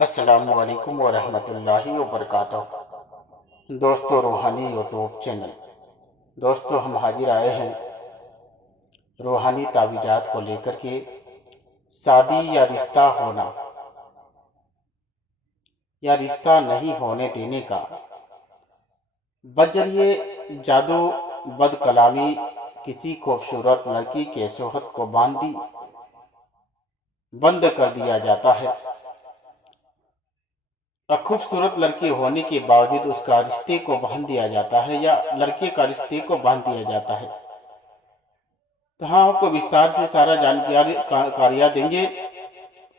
السلام علیکم ورحمۃ اللہ وبرکاتہ۔ دوستو روحانی یوٹیوب چینل، دوستو ہم حاضر آئے ہیں روحانی تعویذات کو لے کر کے۔ شادی یا رشتہ ہونا یا رشتہ نہیں ہونے دینے کا بذریعے جادو بد کلامی کسی خوبصورت لڑکی کے صحبت کو بند کر دیا جاتا ہے۔ خوبصورت لڑکی ہونے کے باوجود اس کا رشتے کو باندھ دیا جاتا ہے یا لڑکے کا رشتے کو باندھ دیا جاتا ہے۔ تو ہاں، آپ کو وستار سے سارا جانکاریاں دیں گے۔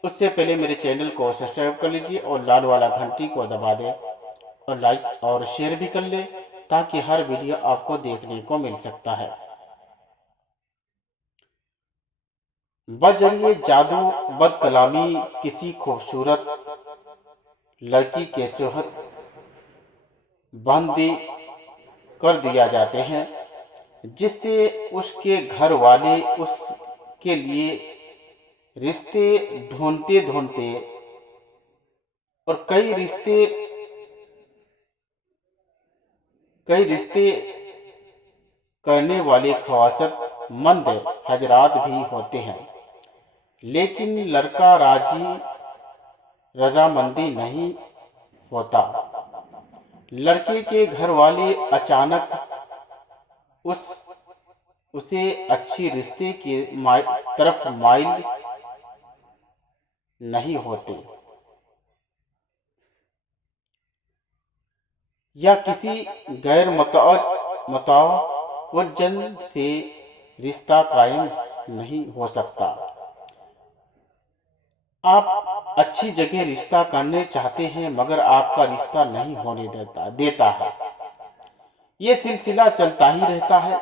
اس سے پہلے میرے چینل کو سبسکرائب کر لیجئے اور لال والا گھنٹی کو دبا دیں اور لائک اور شیئر بھی کر لیں تاکہ ہر ویڈیو آپ کو دیکھنے کو مل سکتا ہے۔ بذریعے جادو بد کلامی کسی خوبصورت لڑکی کے صحبت بند کر دیا جاتے ہیں، جس سے اس کے گھر والے اس کے لیے رشتے ڈھونڈتے اور کئی رشتے کرنے والے خواصت مند حضرات بھی ہوتے ہیں، لیکن لڑکا رضامندی نہیں ہوتا۔ لڑکے کے گھر والے اچانک اسے اچھی رشتے کی طرف مائل نہیں ہوتے یا کسی غیر متوجن سے رشتہ قائم نہیں ہو سکتا۔ آپ اچھی جگہ رشتہ کرنے چاہتے ہیں مگر آپ کا رشتہ نہیں ہونے دیتا ہے۔ یہ سلسلہ چلتا ہی رہتا ہے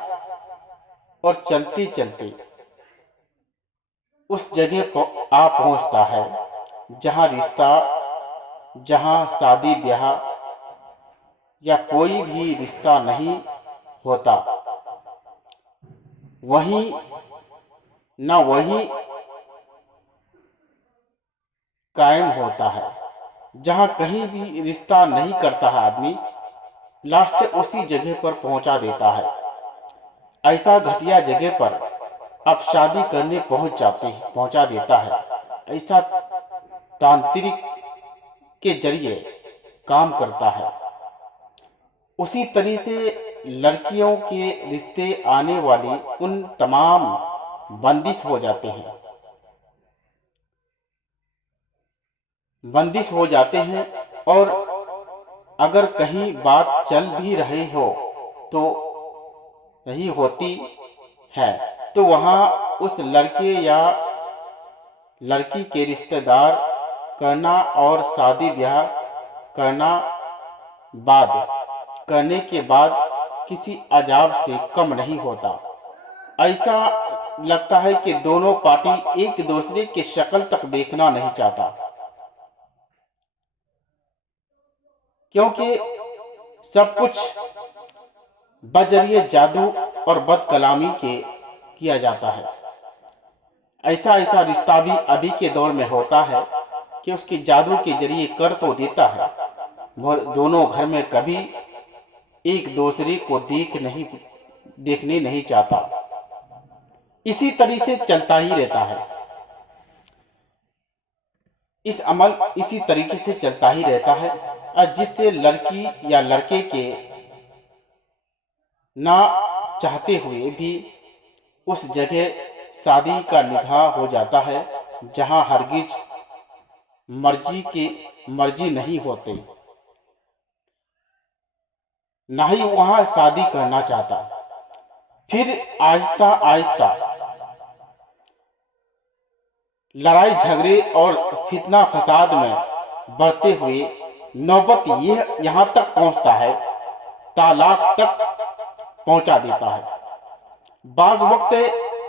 اور چلتے اس جگہ پہنچتا ہے جہاں شادی بیاہ یا کوئی بھی رشتہ نہیں ہوتا۔ وہیں قائم ہوتا ہے جہاں کہیں بھی رشتہ نہیں کرتا ہے آدمی، لاسٹ اسی جگہ پر پہنچا دیتا ہے۔ ایسا گھٹیا جگہ پر اب شادی کرنے پہنچا دیتا ہے۔ ایسا تانترک کے ذریعے کام کرتا ہے۔ اسی طرح سے لڑکیوں کے رشتے آنے والی ان تمام بندش ہو جاتے ہیں اور اگر کہیں بات چل بھی رہی ہوتی ہے تو وہاں اس لڑکے یا لڑکی کے رشتہ دار کرنا اور شادی بیاہ کرنے کے بعد کسی عذاب سے کم نہیں ہوتا۔ ایسا لگتا ہے کہ دونوں پارٹی ایک دوسرے کی شکل تک دیکھنا نہیں چاہتا، کیونکہ سب کچھ بذریعے جادو اور بد کلامی کے کیا جاتا ہے۔ ایسا رشتہ بھی ابھی کے دور میں ہوتا ہے کہ اس کے جادو کے ذریعے کر تو دیتا ہے مگر دونوں گھر میں کبھی ایک دوسرے کو دیکھنے نہیں چاہتا۔ اسی طرح سے چلتا ہی رہتا ہے۔ عمل اسی طریقے سے چلتا ہی رہتا ہے، جس سے لڑکی یا لڑکے کے نہ چاہتے ہوئے بھی اس جگہ شادی کا نکاح ہو جاتا ہے جہاں ہرگز مرضی نہیں ہوتی، نہ ہی وہاں شادی کرنا چاہتا۔ پھر آہستہ لڑائی جھگڑے اور فتنہ فساد میں بڑھتے ہوئے نوبت یہاں تک پہنچتا ہے، طلاق تک پہنچا دیتا ہے۔ بعض وقت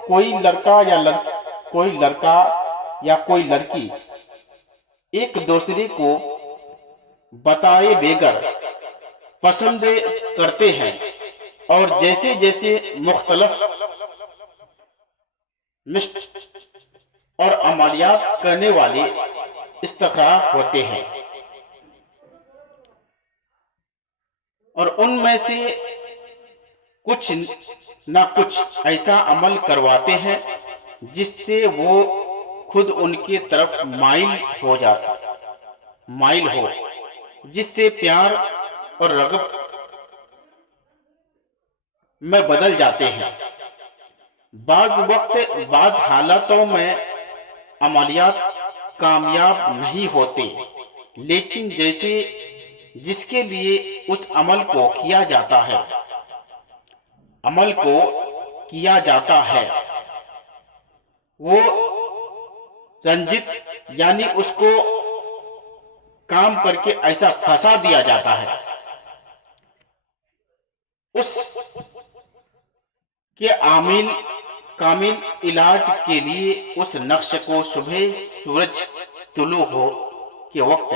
کوئی لڑکا یا کوئی لڑکی ایک دوسرے کو بتائے بغیر پسند کرتے ہیں اور جیسے مختلف اور عملیات کرنے والے استخراج ہوتے ہیں اور ان میں سے کچھ نہ کچھ ایسا عمل کرواتے ہیں جس سے وہ خود ان کی طرف مائل ہو، جس سے پیار اور رغبت میں بدل جاتے ہیں۔ بعض وقت بعض حالاتوں میں عملیات کامیاب نہیں ہوتے، لیکن جس کے لیے اس عمل کو کیا جاتا ہے وہ رنجت، یعنی اس کو کام کر کے ایسا پھنسا دیا جاتا ہے اس کے کامل علاج کے لیے اس نقش کو صبح سورج طلوع ہو کے وقت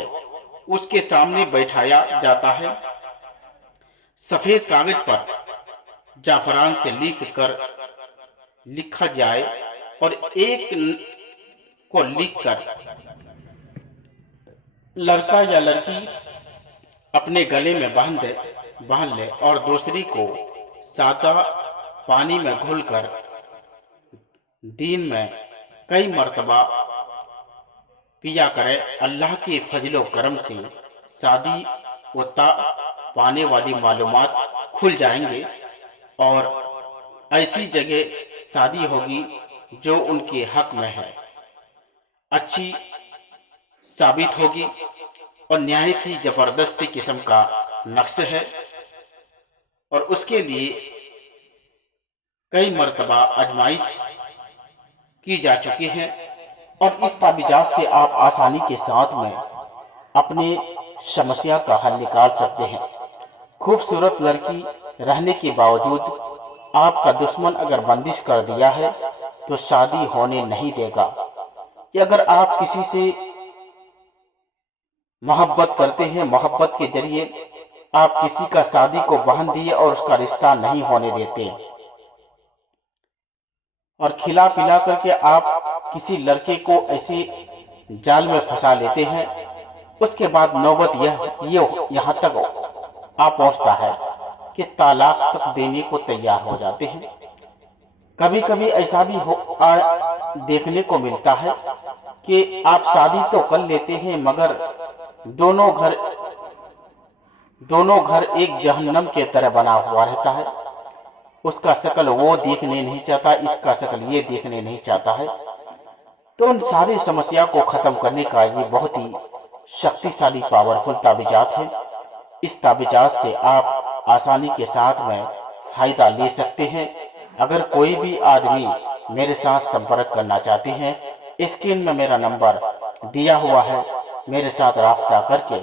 اس کے سامنے بیٹھایا جاتا ہے۔ سفید کاغذ پر زعفران سے لکھا جائے اور ایک کو لکھ کر لڑکا یا لڑکی اپنے گلے میں باندھ لے اور دوسری کو سادہ پانی میں گھول کر دن میں کئی مرتبہ پیا کرے۔ اللہ کے فضل و کرم سے شادی پانے والی معلومات کھل جائیں گے اور ایسی جگہ شادی ہوگی جو ان کے حق میں ہے، اچھی ثابت ہوگی اور نہایت ہی زبردست قسم کا نقش ہے، اور اس کے لیے کئی مرتبہ آزمائش کی جا چکی ہے، اور اس تعویذات سے آپ آسانی کے ساتھ میں اپنے سمسیا کا حل نکال سکتے ہیں۔ خوبصورت لڑکی رہنے کے باوجود آپ کا دشمن اگر بندش کر دیا ہے تو شادی ہونے نہیں دے گا، کہ اگر آپ کسی سے محبت کرتے ہیں، محبت کے ذریعے آپ کسی کا شادی کو باندھ دیے اور اس کا رشتہ نہیں ہونے دیتے، اور کھلا پلا کر کے آپ کسی لڑکے کو ایسے جال میں پھنسا لیتے ہیں، اس کے بعد نوبت یہاں تک پہنچتا ہے کہ طلاق تک دینے کو تیار ہو جاتے ہیں۔ کبھی کبھی ایسا بھی دیکھنے کو ملتا ہے کہ آپ شادی تو کر لیتے ہیں مگر دونوں گھر ایک جہنم کے طرح بنا ہوا رہتا ہے، اس کا شکل وہ دیکھنے نہیں چاہتا، اس کا شکل یہ دیکھنے نہیں چاہتا ہے۔ تو ان ساری سمسیا کو ختم کرنے کا یہ بہت ہی شکتیشالی پاورفل تعویذات ہے۔ اس تعویذات سے آپ آسانی کے ساتھ میں فائدہ لے سکتے ہیں۔ اگر کوئی بھی آدمی میرے ساتھ سمپرک کرنا چاہتے ہیں، اسکرین میں میرا نمبر دیا ہوا ہے، میرے ساتھ رابطہ کر کے